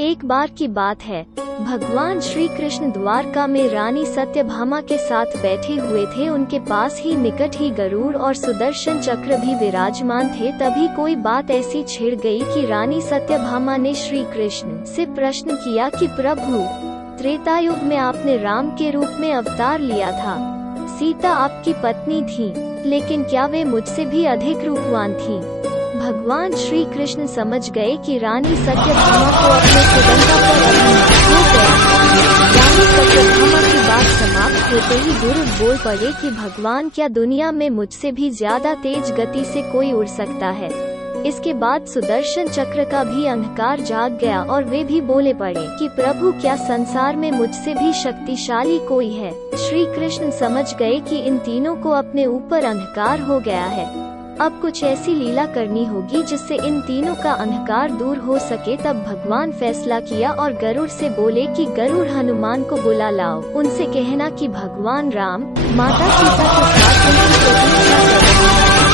एक बार की बात है, भगवान श्री कृष्ण द्वारका में रानी सत्यभामा के साथ बैठे हुए थे। उनके पास ही निकट ही गरुड़ और सुदर्शन चक्र भी विराजमान थे। तभी कोई बात ऐसी छिड़ गई कि रानी सत्यभामा ने श्री कृष्ण से प्रश्न किया कि प्रभु, त्रेता युग में आपने राम के रूप में अवतार लिया था। सीता आपकी पत्नी थी, लेकिन क्या वे मुझसे भी अधिक रूपवान थी? भगवान श्री कृष्ण समझ गए कि रानी सत्यभामा को अपने सुगंधा पर अभिमान हो गया। रानी सत्यभामा की बात समाप्त होते ही गरुड़ बोल पड़े कि भगवान, क्या दुनिया में मुझसे भी ज्यादा तेज गति से कोई उड़ सकता है? इसके बाद सुदर्शन चक्र का भी अहंकार जाग गया और वे भी बोले पड़े कि प्रभु, क्या संसार में मुझसे भी शक्तिशाली कोई है? श्री कृष्ण समझ गए कि इन तीनों को अपने ऊपर अहंकार हो गया है। अब कुछ ऐसी लीला करनी होगी जिससे इन तीनों का अहंकार दूर हो सके। तब भगवान फैसला किया और गरुड़ से बोले कि गरुड़, हनुमान को बुला लाओ। उनसे कहना कि भगवान राम माता सीता के साथ उनकी प्रतीक्षा कर रहे हैं।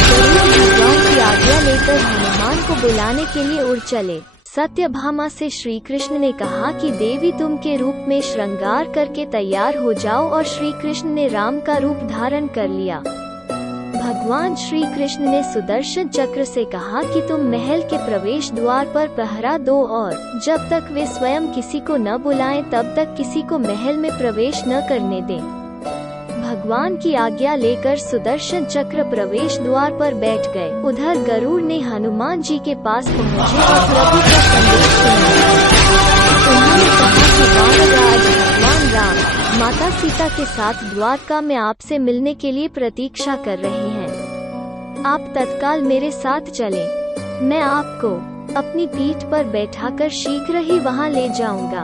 गरुड़ भगवान की आज्ञा लेकर हनुमान को बुलाने के लिए उड़ चले। सत्यभामा से श्री कृष्ण ने कहा कि देवी, तुम के रूप में श्रृंगार करके तैयार हो जाओ। और श्री कृष्ण ने राम का रूप धारण कर लिया। भगवान श्री कृष्ण ने सुदर्शन चक्र से कहा कि तुम महल के प्रवेश द्वार पर पहरा दो और जब तक वे स्वयं किसी को न बुलाएं तब तक किसी को महल में प्रवेश न करने दें। भगवान की आज्ञा लेकर सुदर्शन चक्र प्रवेश द्वार पर बैठ गए। उधर गरुड़ ने हनुमान जी के पास पहुँचे और प्रभु का संदेश सुनाया। उन्होंने कहा कि वानराज भगवान राम माता सीता के साथ द्वारका में आपसे मिलने के लिए प्रतीक्षा कर रहे हैं। आप तत्काल मेरे साथ चलें। मैं आपको अपनी पीठ पर बैठाकर शीघ्र ही वहां ले जाऊंगा।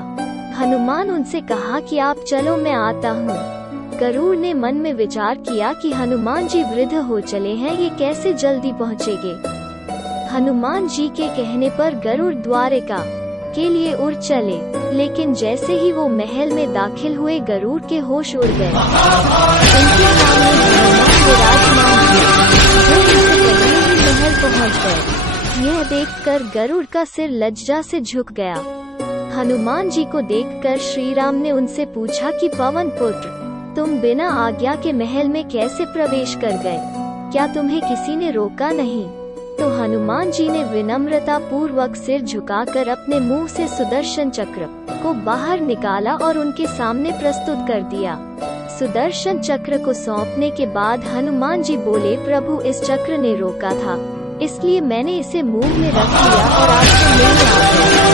हनुमान उनसे कहा कि आप चलो, मैं आता हूं। गरुड़ ने मन में विचार किया कि हनुमान जी वृद्ध हो चले हैं, ये कैसे जल्दी पहुँचेंगे। हनुमान जी के कहने पर गरुड़ द्वारका के लिए उड़ चले, लेकिन जैसे ही वो महल में दाखिल हुए गरुड़ के होश उड़ गए। उनके सामने हनुमान विराजमान थे, जो उससे पहले ही महल पहुंच गए। यह देखकर गरुड़ का सिर लज्जा से झुक गया। हनुमान जी को देखकर श्री राम ने उनसे पूछा कि पवन पुत्र, तुम बिना आज्ञा के महल में कैसे प्रवेश कर गए? क्या तुम्हें किसी ने रोका नहीं? तो हनुमान जी ने विनम्रता पूर्वक सिर झुकाकर अपने मुंह से सुदर्शन चक्र को बाहर निकाला और उनके सामने प्रस्तुत कर दिया। सुदर्शन चक्र को सौंपने के बाद हनुमान जी बोले, प्रभु, इस चक्र ने रोका था, इसलिए मैंने इसे मुंह में रख लिया और आपसे मिलने आ गया।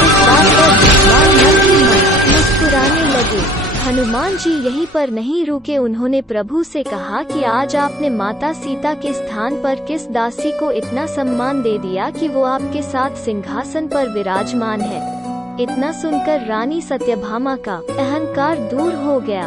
इस बात पर भगवान मन ही मन मुस्कुराने लगे। हनुमान जी यहीं पर नहीं रुके। उन्होंने प्रभु से कहा कि आज आपने माता सीता के स्थान पर किस दासी को इतना सम्मान दे दिया कि वो आपके साथ सिंहासन पर विराजमान है। इतना सुनकर रानी सत्यभामा का अहंकार दूर हो गया।